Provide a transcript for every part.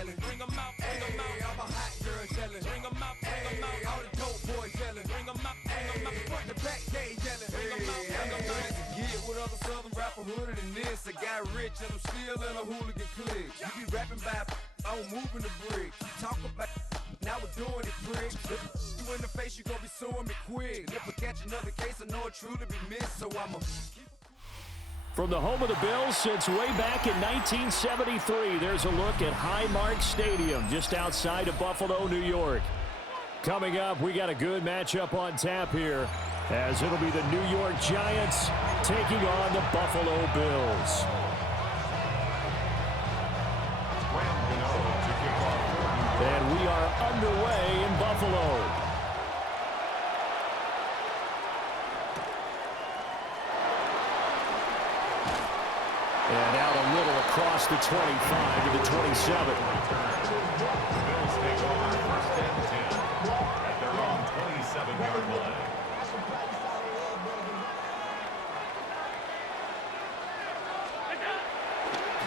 yelling. Bring 'em out, bring 'em out. I'm a hot girl yelling. Bring 'em out, bring 'em out. All the dope boys yelling. Bring 'em out, bring 'em out. Front the back gate yelling. Bring 'em out, bring 'em out. To get with other southern rapper hooded than this. I got rich and I'm still in a hooligan clique. You be rapping by I'm moving the bricks. You talk about now we're doing it, pricks. You in the face, you gon' be suing me quick. If I catch another case, I know it truly be missed, so I'ma From the home of the Bills since way back in 1973, there's a look at Highmark Stadium just outside of Buffalo, New York. Coming up, we got a good matchup on tap here, as it'll be the New York Giants taking on the Buffalo Bills. And we are underway in Buffalo. And out a little across the 25 to the 27. The Bills take over first and 10 at their own 27-yard line.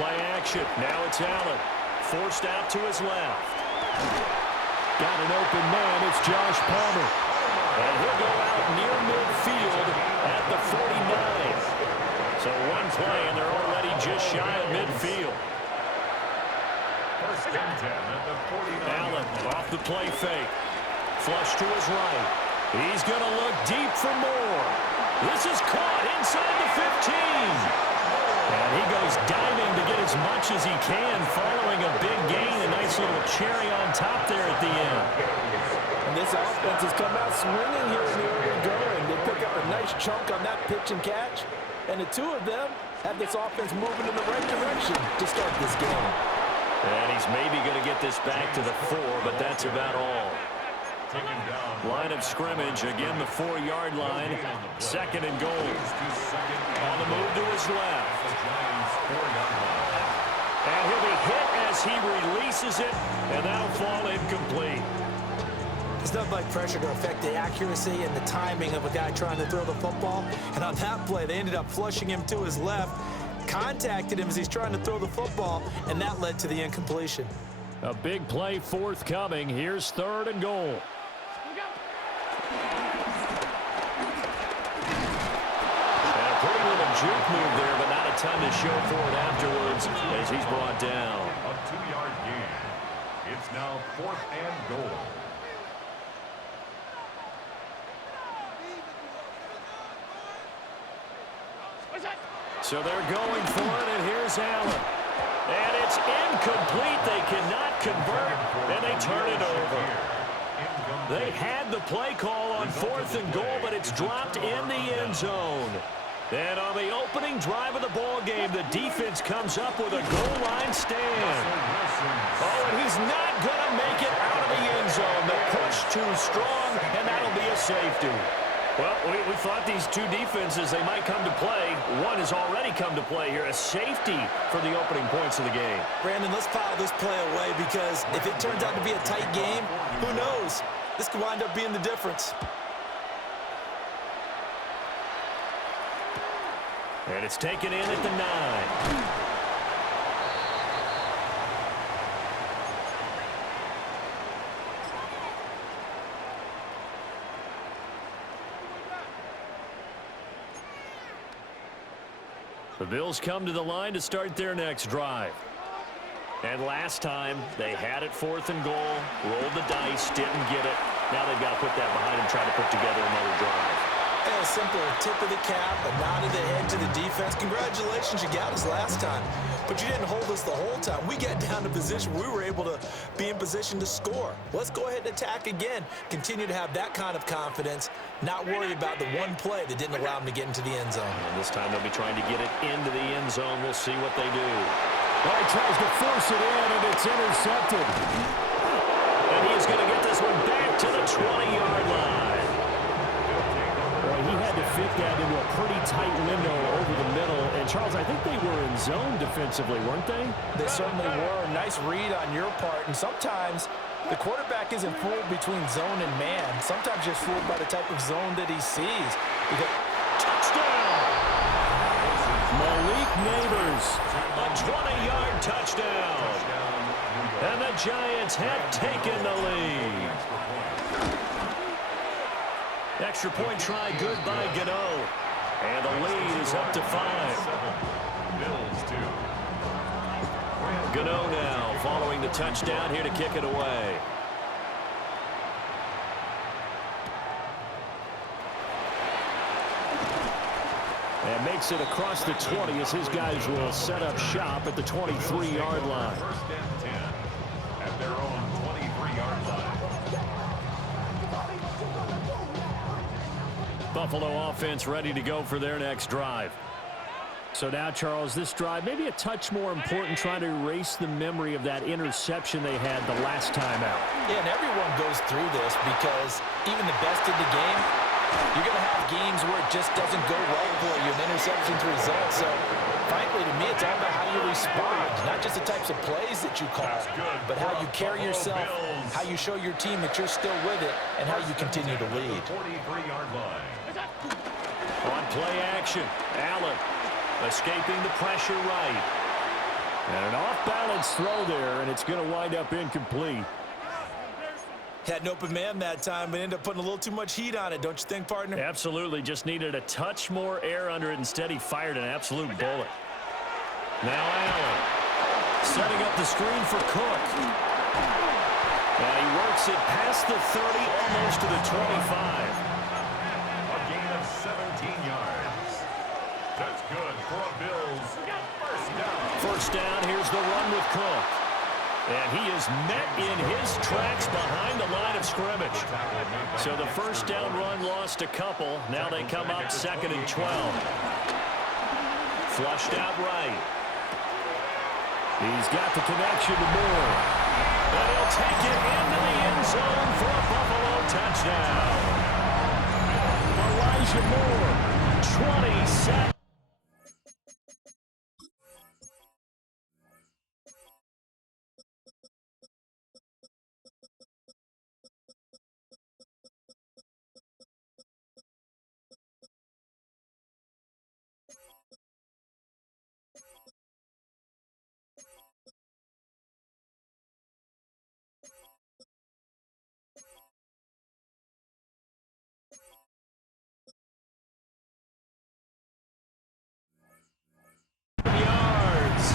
Play action. Now it's Allen. Forced out to his left. Got an open man. It's Josh Palmer. And he'll go out near midfield at the 49. So one play, and they're already just shy of midfield. First and 10 at the 49. Allen off the play fake. Flush to his right. He's going to look deep for more. This is caught inside the 15. And he goes diving to get as much as he can, following a big gain. A nice little cherry on top there at the end. And this offense has come out swinging here in the early going. They pick up a nice chunk on that pitch and catch. And the two of them have this offense moving in the right direction to start this game. And he's maybe going to get this back to the 4, but that's about all. Line of scrimmage, again the 4-yard line. Second and goal. On the move to his left. And he'll be hit as he releases it, and that'll fall incomplete. There's nothing like pressure to affect the accuracy and the timing of a guy trying to throw the football. And on that play, they ended up flushing him to his left, contacted him as he's trying to throw the football, and that led to the incompletion. A big play forthcoming. Here's third and goal. And a pretty little juke move there, but not a ton to show for it afterwards as he's brought down. A 2-yard gain. It's now 4th and goal. So they're going for it, and here's Allen. And it's incomplete. They cannot convert, and they turn it over. They had the play call on 4th and goal, but it's dropped in the end zone. And on the opening drive of the ball game, the defense comes up with a goal line stand. Oh, and he's not going to make it out of the end zone. The push too strong, and that'll be a safety. Well, we thought these two defenses, they might come to play. One has already come to play here, a safety for the opening points of the game. Brandon, let's pile this play away because if it turns out to be a tight game, who knows? This could wind up being the difference. And it's taken in at the 9. The Bills come to the line to start their next drive. And last time, they had it 4th and goal, rolled the dice, didn't get it. Now they've got to put that behind and try to put together another drive. A simple tip of the cap, a nod of the head to the defense. Congratulations, you got us last time. But you didn't hold us the whole time. We got down to position. We were able to be in position to score. Let's go ahead and attack again. Continue to have that kind of confidence. Not worry about the one play that didn't allow them to get into the end zone. And this time they'll be trying to get it into the end zone. We'll see what they do. Well, he tries to force it in, and it's intercepted. And he's going to get this one back to the 20-yard line. Boy, he had to fit that into a pretty tight window over the middle. And, Charles, I think they were in zone defensively, weren't they? They certainly were. Nice read on your part. And sometimes the quarterback isn't fooled between zone and man. Sometimes just fooled by the type of zone that he sees. Touchdown! Malik Neighbors, a 20-yard touchdown. And the Giants have taken the lead. Extra point try good by Gano. And the lead is up to 5. Bills 2. Gano now following the touchdown here to kick it away. And makes it across the 20 as his guys will set up shop at the 23-yard line. First and 10 at their own 23-yard line. Buffalo offense ready to go for their next drive. So now, Charles, this drive maybe a touch more important, trying to erase the memory of that interception they had the last time out. Yeah, and everyone goes through this because even the best in the game, you're going to have games where it just doesn't go right for you, and interceptions result. So, frankly, to me, it's all about how you respond, not just the types of plays that you call, but how you carry yourself, how you show your team that you're still with it, and how you continue to lead. 43-yard line. On play action, Allen escaping the pressure right. And an off-balance throw there, and it's going to wind up incomplete. Had an open man that time, but ended up putting a little too much heat on it, don't you think, partner? Absolutely. Just needed a touch more air under it. Instead, he fired an absolute bullet. Now Allen setting up the screen for Cook. And he works it past the 30, almost to the 25. A gain of 17 yards. That's good for a Bills first down. First down, here's the run with Cook. And he is met in his tracks behind the line of scrimmage. So the first down run lost a couple. Now they come up 2nd and 12. Flushed out right. He's got the connection to Moore. And he'll take it into the end zone for a Buffalo touchdown. Elijah Moore, 27. Yards.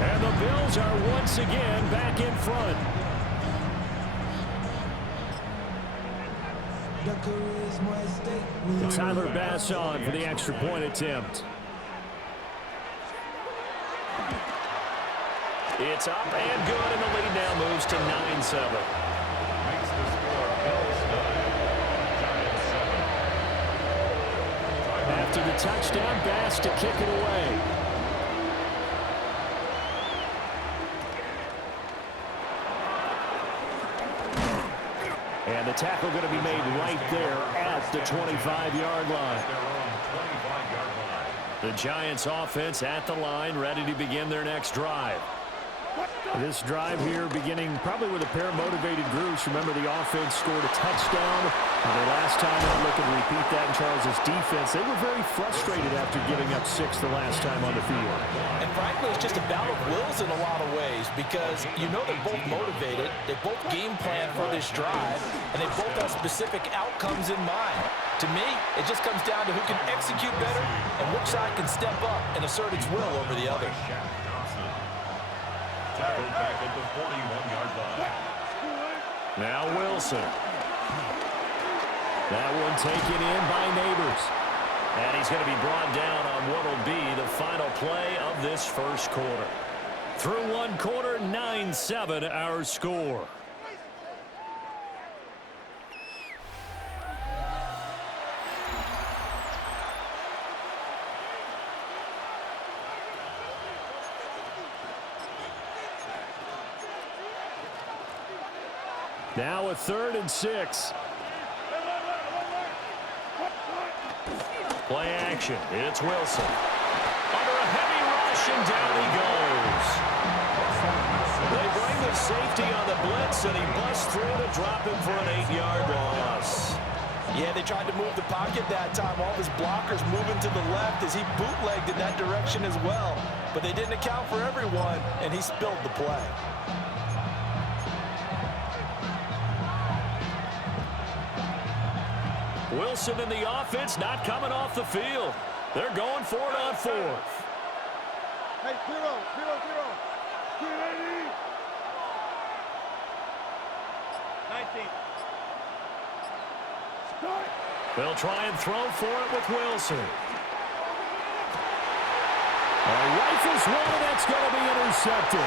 And the Bills are once again back in front. Tyler Bass on for the extra point attempt. It's up and good, and the lead now moves to 9-7. Makes the score Bills 9, Giants 7. After the touchdown, Bass to kick it away. And the tackle going to be made right there at the 25-yard line. Their own 25-yard line. The Giants offense at the line, ready to begin their next drive. This drive here beginning probably with a pair of motivated groups. Remember, the offense scored a touchdown. The last time out, looking to repeat that in Charles's defense. They were very frustrated after giving up 6 the last time on the field. And frankly, it's just a battle of wills in a lot of ways because you know they're both motivated, they both game plan for this drive, and they both have specific outcomes in mind. To me, it just comes down to who can execute better and which side can step up and assert its will over the other. Tackled back at the 41-yard line. Now Wilson. That one taken in by Neighbors. And he's going to be brought down on what will be the final play of this first quarter. Through one quarter, 9-7 our score. Now a 3rd and 6. Play action. It's Wilson. Under a heavy rush, and down he goes. They bring the safety on the blitz, and he busts through to drop him for an 8-yard loss. Yeah, they tried to move the pocket that time. All his blockers moving to the left as he bootlegged in that direction as well. But they didn't account for everyone, and he spilled the play. Wilson and the offense not coming off the field. They're going for it on fourth. Hey, 0, 0, 0. 19. They'll try and throw for it with Wilson. Rifles one, and that's going to be intercepted.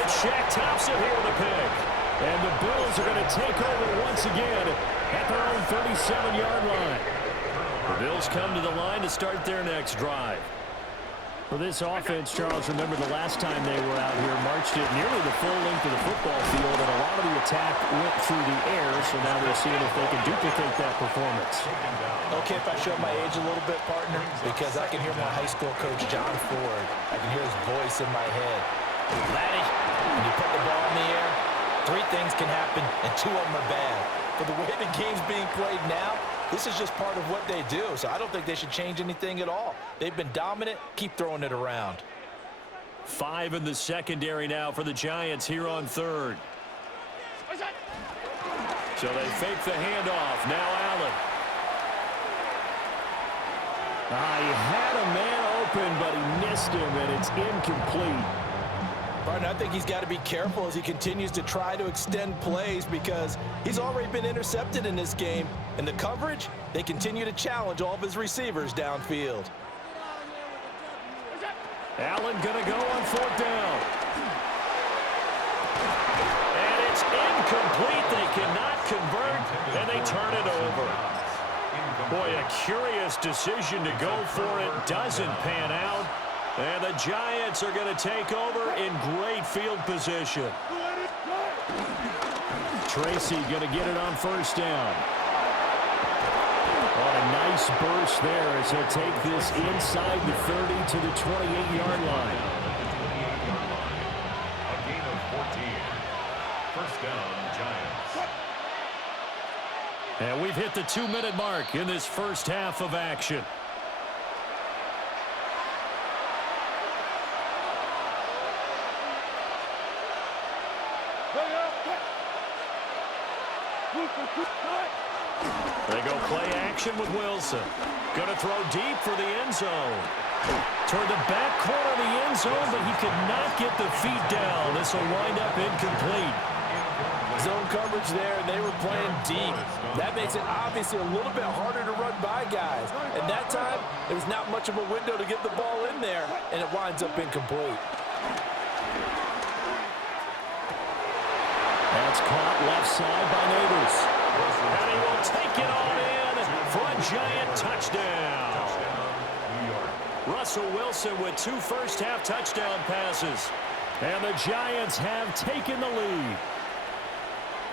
It's Shaq Thompson here with a pick. And the Bills are going to take over once again at their own 37-yard line. The Bills come to the line to start their next drive. For this offense, Charles, remember the last time they were out here, marched it nearly the full length of the football field, and a lot of the attack went through the air, so now they're seeing if they can duplicate that performance. Okay, if I show my age a little bit, partner, because I can hear my high school coach, John Ford. I can hear his voice in my head. Laddie, when you put the ball in the air, 3 things can happen, and 2 of them are bad. For the way the game's being played now, this is just part of what they do, so I don't think they should change anything at all. They've been dominant. Keep throwing it around. 5 in the secondary now for the Giants here on third. So they fake the handoff. Now Allen. He had a man open, but he missed him, and it's incomplete. Barton, I think he's got to be careful as he continues to try to extend plays because he's already been intercepted in this game. And the coverage, they continue to challenge all of his receivers downfield. Allen going to go on 4th down. And it's incomplete. They cannot convert, and they turn it over. Boy, a curious decision to go for it. Doesn't pan out. And the Giants are going to take over in great field position. Tracy going to get it on 1st down. Oh, a nice burst there as he'll take this inside the 30 to the 28-yard line. A gain of 14. 1st down, Giants. And we've hit the 2-minute mark in this first half of action. They go play action with Wilson. Going to throw deep for the end zone. Toward the back corner of the end zone, but he could not get the feet down. This will wind up incomplete. Zone coverage there, and they were playing deep. That makes it obviously a little bit harder to run by guys. And that time, there was not much of a window to get the ball in there, and it winds up incomplete. That's caught left side by Neighbors. And he will take it on in for a Giant touchdown. Russell Wilson with 2 first-half touchdown passes. And the Giants have taken the lead.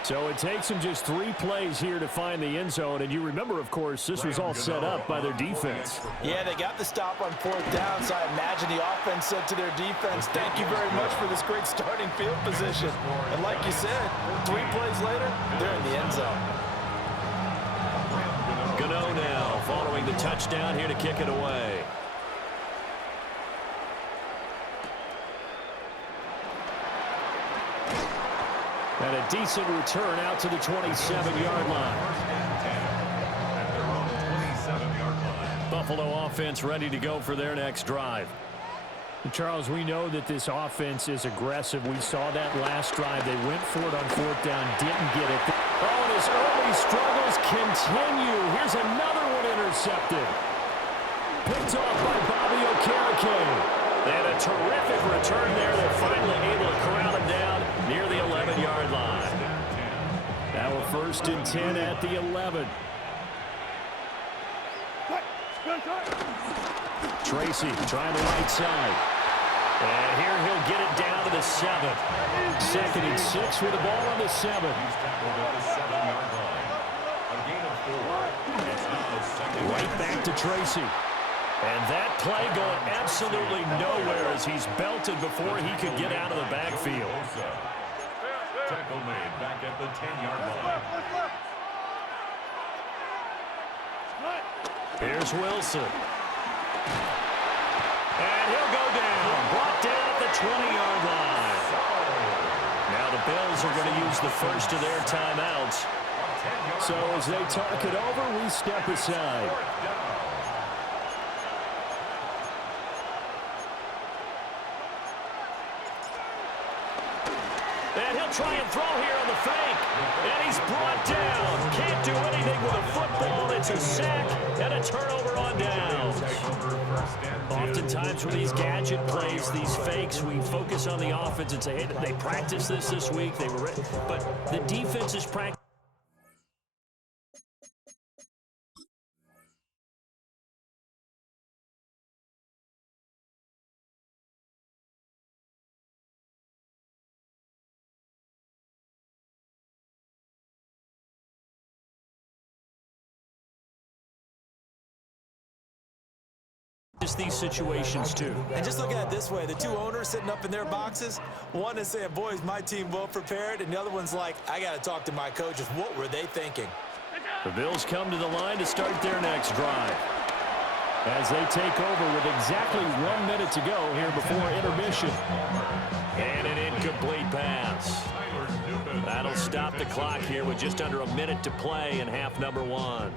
So it takes them just 3 plays here to find the end zone. And you remember, of course, this was all set up by their defense. Yeah, they got the stop on 4th down, so I imagine the offense said to their defense, thank you very much for this great starting field position. And like you said, 3 plays later, they're in the end zone. Gano now following the touchdown here to kick it away. And a decent return out to the 27-yard line. Buffalo offense ready to go for their next drive. Charles, we know that this offense is aggressive. We saw that last drive. They went for it on 4th down, didn't get it. Oh, and his early struggles continue. Here's another one intercepted. Picked off by Bobby Okereke. And a terrific return there. They're finally able to corral him down near the 11-yard line. Now a 1st and 10 at the 11. Tracy trying the right side. And here he'll get it down to the 7. 2nd and 6 with the ball on the 7. Right back to Tracy. And that play going absolutely nowhere as he's belted before he could get out of the backfield. Tackle made back at the 10-yard line. Here's Wilson. And he'll go down. Brought down at the 20-yard line. Now the Bills are going to use the first of their timeouts. So as they talk it over, we step aside. And he'll try and throw here on the fake. And he's brought down. Can't do anything with a football. It's a sack and a turnover on down. Oftentimes with these gadget plays, these fakes, we focus on the offense and say, hey, they practiced this week. They were ready. But the defense is practicing. These situations too. And just look at it this way, the two owners sitting up in their boxes, one is saying, boys, my team well prepared, and the other one's like, I got to talk to my coaches. What were they thinking? The Bills come to the line to start their next drive as they take over with exactly 1 minute to go here before intermission. And an incomplete pass. That'll stop the clock here with just under a minute to play in half number 1.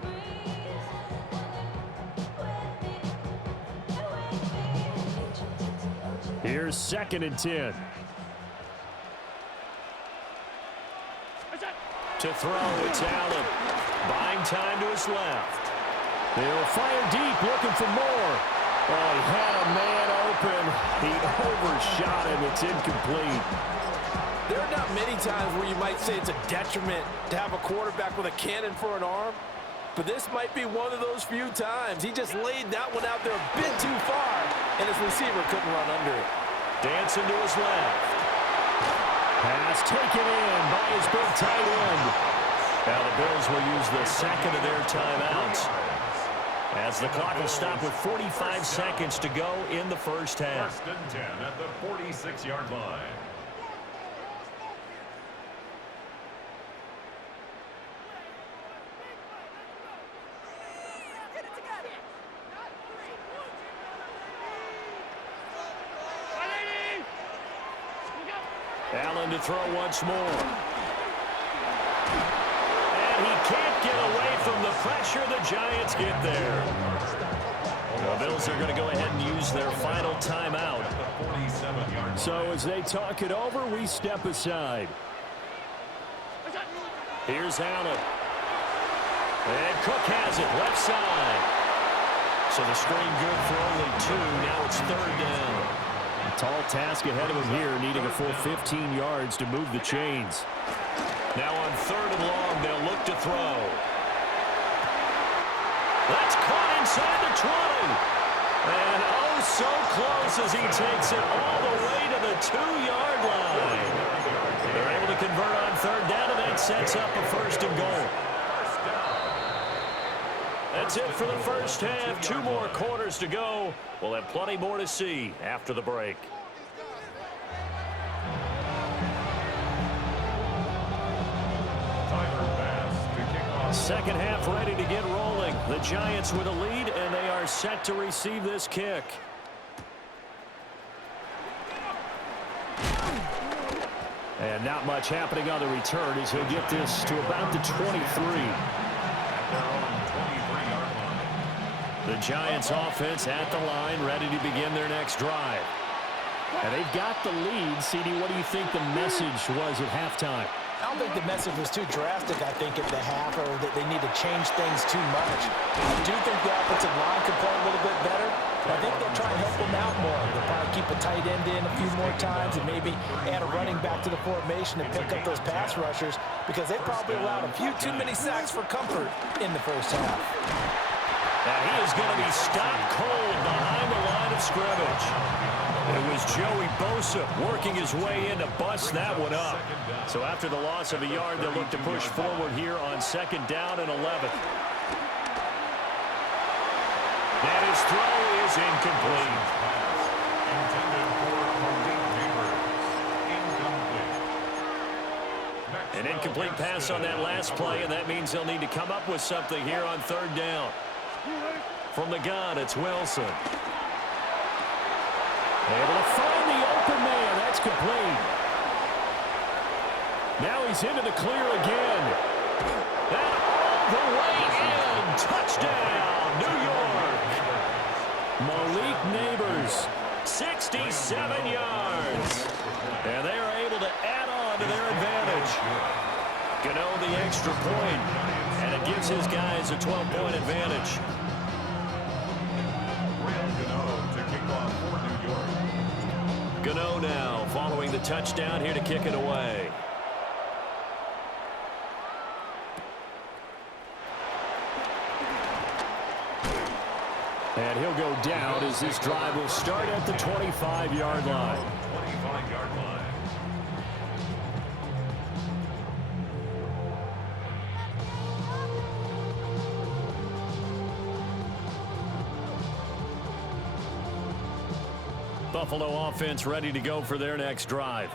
Here's 2nd and 10. To throw, it's Allen. Buying time to his left. They'll fire deep, looking for more. Oh, he had a man open. He overshot him. It's incomplete. There are not many times where you might say it's a detriment to have a quarterback with a cannon for an arm, but this might be one of those few times. He just laid that one out there a bit too far, and his receiver couldn't run under it. Dancing to his left. Pass taken in by his big tight end. Now the Bills will use the second of their timeouts as the clock will stop with 45 seconds to go in the first half. 1st and 10 at the 46-yard line. Allen to throw once more. And he can't get away from the pressure. The Giants get there. The Bills are going to go ahead and use their final timeout. So as they talk it over, we step aside. Here's Allen. And Cook has it left side. So the screen good for only 2. Now it's 3rd down. A tall task ahead of him here, needing a full 15 yards to move the chains. Now on 3rd and long, they'll look to throw. That's caught inside the 20. And oh, so close as he takes it all the way to the 2-yard line. They're able to convert on 3rd down, and that sets up a 1st and goal. That's it for the first half. 2 more quarters to go. We'll have plenty more to see after the break. Second half ready to get rolling. The Giants with a lead, and they are set to receive this kick. And not much happening on the return as he'll get this to about the 23. The Giants offense at the line, ready to begin their next drive. And they've got the lead. CD, what do you think the message was at halftime? I don't think the message was too drastic, I think, at the half, or that they need to change things too much. I do think the offensive line could play a little bit better. I think they'll try and help them out more. They'll probably keep a tight end in a few more times and maybe add a running back to the formation and pick up those pass rushers, because they probably allowed a few too many sacks for comfort in the first half. Now he is going to be stopped cold behind the line of scrimmage. It was Joey Bosa working his way in to bust that one up. So after the loss of a yard, they'll look to push forward here on 2nd down and 11. And his throw is incomplete. An incomplete pass on that last play, and that means they'll need to come up with something here on 3rd down. From the gun, it's Wilson. Able to find the open man. That's complete. Now he's into the clear again. And all the way in. Touchdown, New York. Malik Neighbors, 67 yards. And they are able to add on to their advantage. Gano the extra point, and it gives his guys a 12-point advantage. Gano now following the touchdown here to kick it away. And he'll go down as this drive will start at the 25-yard line. 25-yard line. Buffalo offense ready to go for their next drive.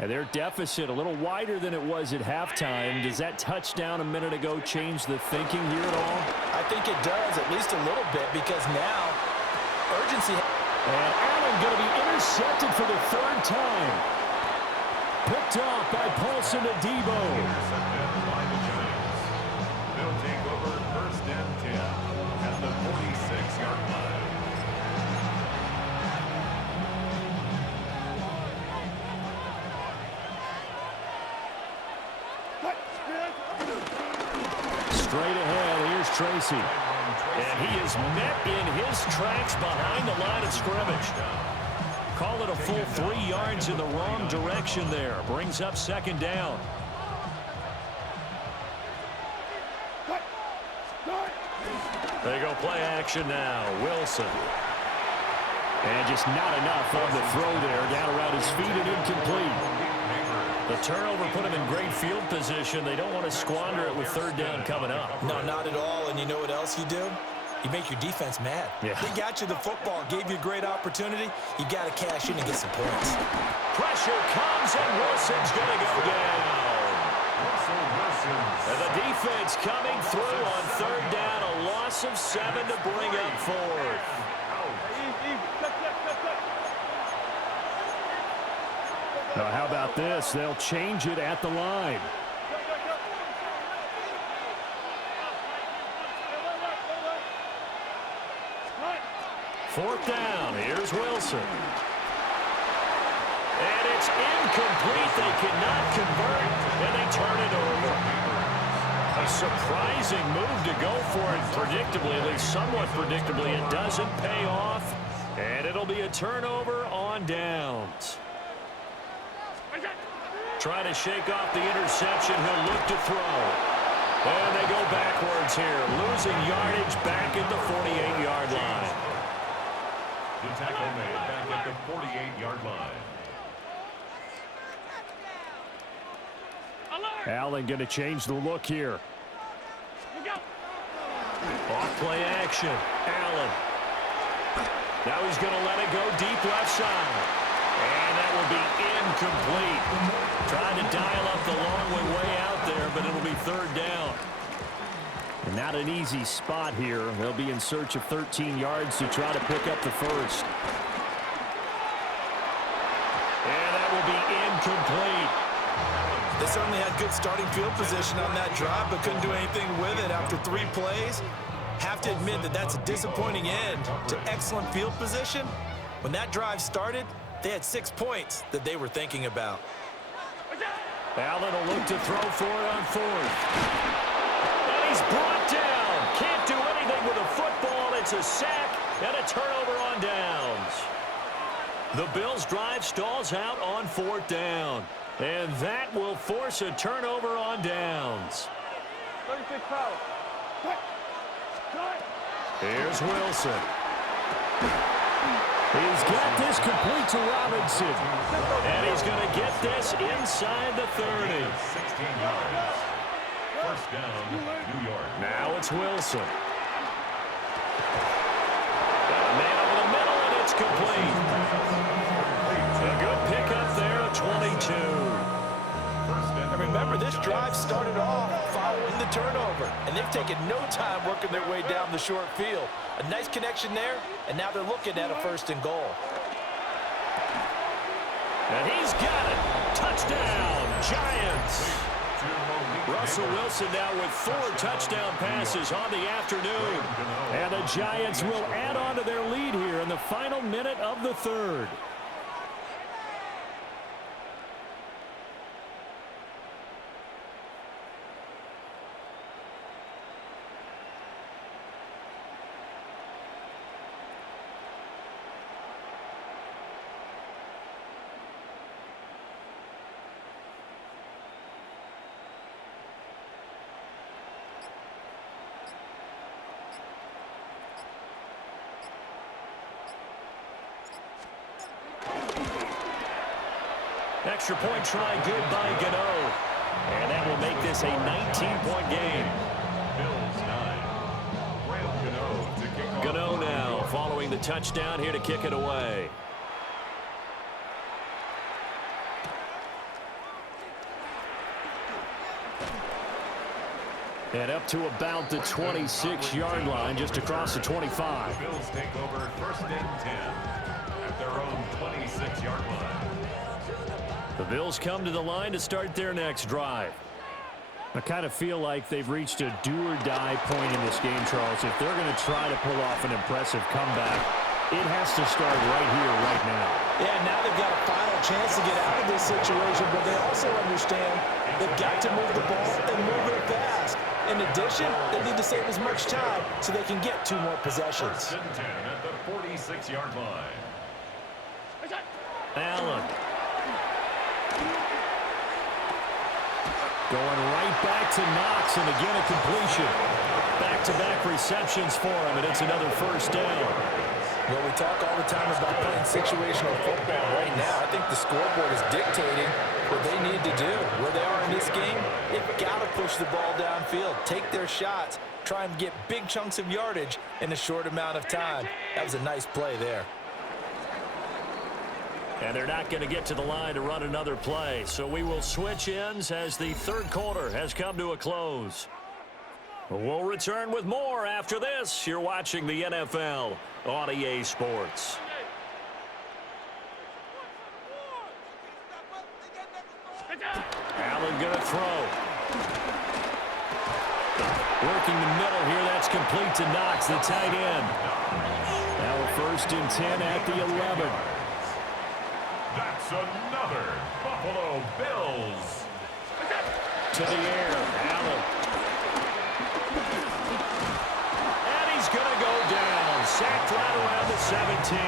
And their deficit a little wider than it was at halftime. Does that touchdown a minute ago change the thinking here at all? I think it does, at least a little bit, because now urgency. And Allen going to be intercepted for the third time. Picked off by Paulson Adebo. Intercepted by the Giants. They'll take over first and 10 at the 46-yard line. Straight ahead, here's Tracy. And he is met in his tracks behind the line of scrimmage. Call it a full 3 yards in the wrong direction there. Brings up second down. They go play action now. Wilson. And just not enough on the throw there. Down around his feet and incomplete. The turnover put him in great field position. They don't want to squander it with third down coming up. No, not at all. And you know what else you do? You make your defense mad. Yeah. They got you the football, gave you a great opportunity. You got to cash in and get some points. Pressure comes, and Wilson's going to go down. And the defense coming through on third down. A loss of 7 to bring up fourth. Now, how about this? They'll change it at the line. Fourth down. Here's Wilson. And it's incomplete. They cannot convert, and they turn it over. A surprising move to go for it predictably, at least somewhat predictably. It doesn't pay off, and it'll be a turnover on downs. Trying to shake off the interception. He'll look to throw. And they go backwards here. Losing yardage back at the 48-yard line. The tackle made back at the 48-yard line. Allen going to change the look here. Off play action. Allen. Now he's going to let it go deep left side. And that will be incomplete. Trying to dial up the long way out there, but it'll be third down. And not an easy spot here. They'll be in search of 13 yards to try to pick up the first. And that will be incomplete. They certainly had good starting field position on that drive, but couldn't do anything with it after 3 plays. Have to admit that that's a disappointing end to excellent field position. When that drive started, they had 6 points that they were thinking about. Allen will look to throw for it on fourth. And he's brought down. Can't do anything with a football. It's a sack and a turnover on downs. The Bills' drive stalls out on fourth down. And that will force a turnover on downs. 36 foul. Here's Wilson. He's got this complete to Robinson. And he's going to get this inside the 30. 16 yards. First down, New York. Now it's Wilson. Got a man over the middle, and it's complete. A good pickup there at 22. And remember, this drive started off following the turnover, and they've taken no time working their way down the short field. A nice connection there, and now they're looking at a first and goal. And he's got it. Touchdown, Giants. Russell Wilson now with 4 touchdown passes on the afternoon. And the Giants will add on to their lead here in the final minute of the third. Extra point try good by Gano. And that will make this a 19-point game. Bills 9. Graham Gano to kick off. Gano now following the touchdown here to kick it away. And up to about the 26-yard line, just across the 25. The Bills take over 1st and 10 at their own 26-yard line. The Bills come to the line to start their next drive. I kind of feel like they've reached a do-or-die point in this game, Charles. If they're going to try to pull off an impressive comeback, it has to start right here, right now. Yeah, now they've got a final chance to get out of this situation, but they also understand they've got to move the ball and move it fast. In addition, they need to save as much time so they can get 2 more possessions. 1st and 10 at the 46-yard line. Allen. Going right back to Knox, and again a completion. Back-to-back receptions for him, and it's another 1st down. Well, we talk all the time about playing situational football. Right now, I think the scoreboard is dictating what they need to do. Where they are in this game, they've got to push the ball downfield, take their shots, try and get big chunks of yardage in a short amount of time. That was a nice play there. And they're not going to get to the line to run another play. So we will switch ends as the third quarter has come to a close. We'll return with more after this. You're watching the NFL on EA Sports. Allen going to throw. Working the middle here. That's complete to Knox, the tight end. Now a 1st and 10 at the 11. That's another Buffalo Bills. To the air, Allen. And he's going to go down. Sacked right around the 17.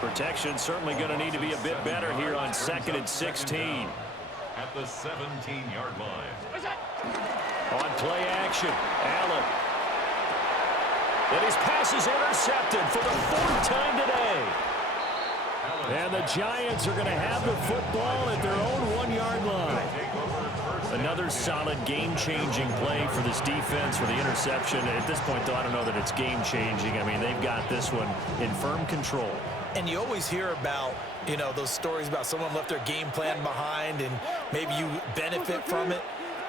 Protection certainly going to need to be a bit better here on 2nd and 16. At the 17-yard line. On play action, Allen. And his pass is intercepted for the 4th time today. And the Giants are going to have the football at their own 1-yard line. Another solid game-changing play for this defense for the interception. At this point, though, I don't know that it's game-changing. I mean, they've got this one in firm control. And you always hear about, you know, those stories about someone left their game plan behind and maybe you benefit from it.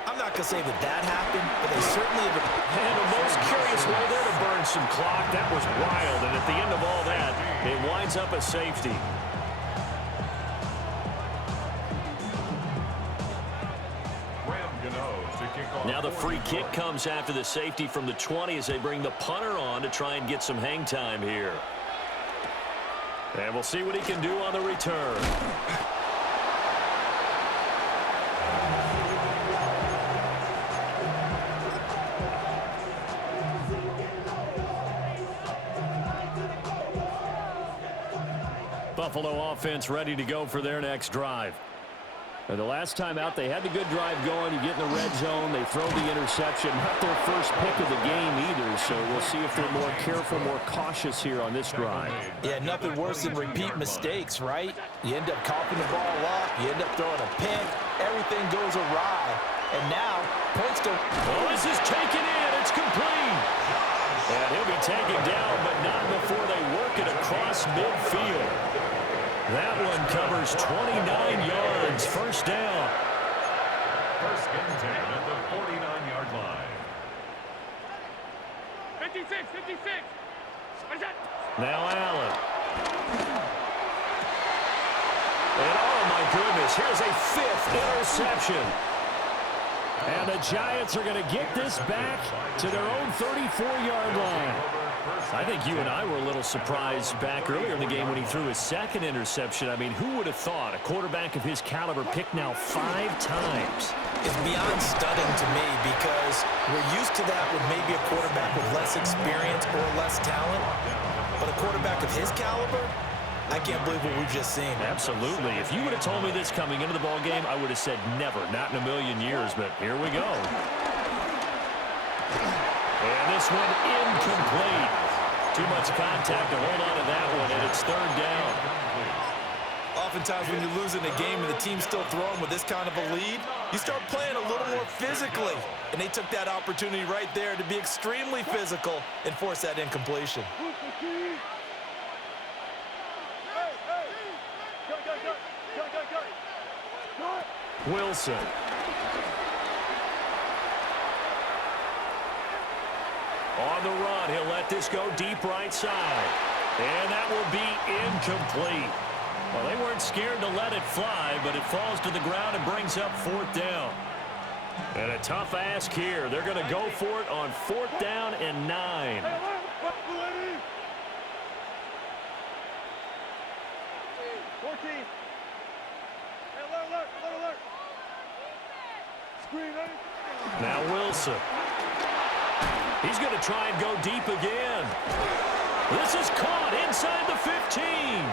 I'm not going to say that that happened, but they certainly have. And the most curious way there to burn some clock. That was wild. And at the end of all that, it winds up a safety. Now the free kick comes after the safety from the 20 as they bring the punter on to try and get some hang time here. And we'll see what he can do on the return. Buffalo offense ready to go for their next drive. The last time out, they had the good drive going. You get in the red zone, they throw the interception. Not their first pick of the game either, so we'll see if they're more careful, more cautious here on this drive. Yeah, nothing worse than repeat mistakes, right? You end up coughing the ball up, you end up throwing a pick, everything goes awry. And now, points go. Oh, this is taken in. It's complete. And he'll be taken down, but not before they work it across midfield. That one covers 29 yards. 1st down. 1st and 10 at the 49-yard line. 56, 56. Now Allen. And oh my goodness, here's a 5th interception. And the Giants are going to get this back to their own 34-yard line. I think you and I were a little surprised back earlier in the game when he threw his second interception. I mean, who would have thought a quarterback of his caliber picked now 5 times? It's beyond stunning to me because we're used to that with maybe a quarterback with less experience or less talent. But a quarterback of his caliber, I can't believe what we've just seen. Absolutely. If you would have told me this coming into the ball game, I would have said never, not in a million years, but here we go. And this one incomplete. Too much contact to hold on to that one, and it's 3rd down. Oftentimes when you're losing a game and the team's still throwing with this kind of a lead, you start playing a little more physically. And they took that opportunity right there to be extremely physical and force that incompletion. Wilson. On the run, he'll let this go deep right side. And that will be incomplete. Well, they weren't scared to let it fly, but it falls to the ground and brings up 4th down. And a tough ask here. They're going to go for it on 4th down and 9. Now Wilson. He's going to try and go deep again. This is caught inside the 15.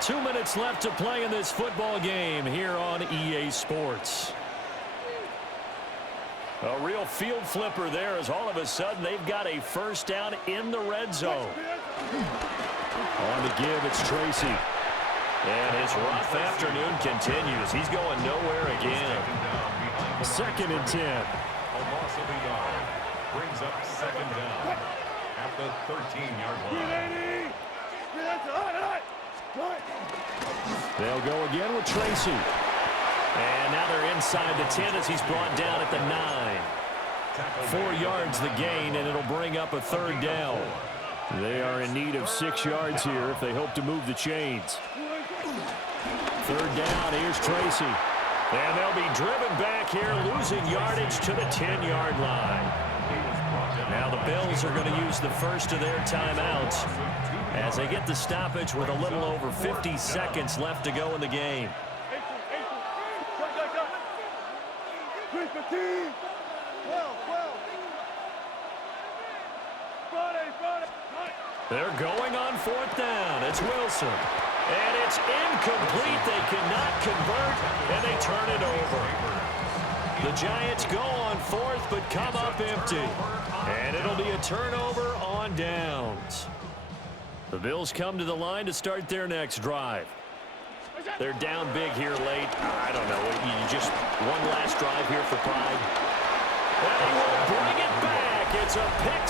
2 minutes left to play in this football game here on EA Sports. A real field flipper there as all of a sudden they've got a 1st down in the red zone. On the give, it's Tracy. And his rough afternoon continues. He's going nowhere again. 2nd and 10. A loss of a yard. Brings up 2nd down at the 13-yard line. They'll go again with Tracy. And now they're inside the 10 as he's brought down at the 9. 4 yards the gain, and it'll bring up a 3rd down. They are in need of 6 yards here if they hope to move the chains. 3rd down, here's Tracy. And they'll be driven back here, losing yardage to the 10-yard line. Now the Bills are going to use the first of their timeouts as they get the stoppage with a little over 50 seconds left to go in the game. They're going on 4th down. It's Wilson. And it's incomplete. They cannot convert, and they turn it over. The Giants go on 4th, but come up empty. And it'll be a turnover on downs. The Bills come to the line to start their next drive. They're down big here late. I don't know. You just one last drive here for pride. And he will bring it back. It's a pick.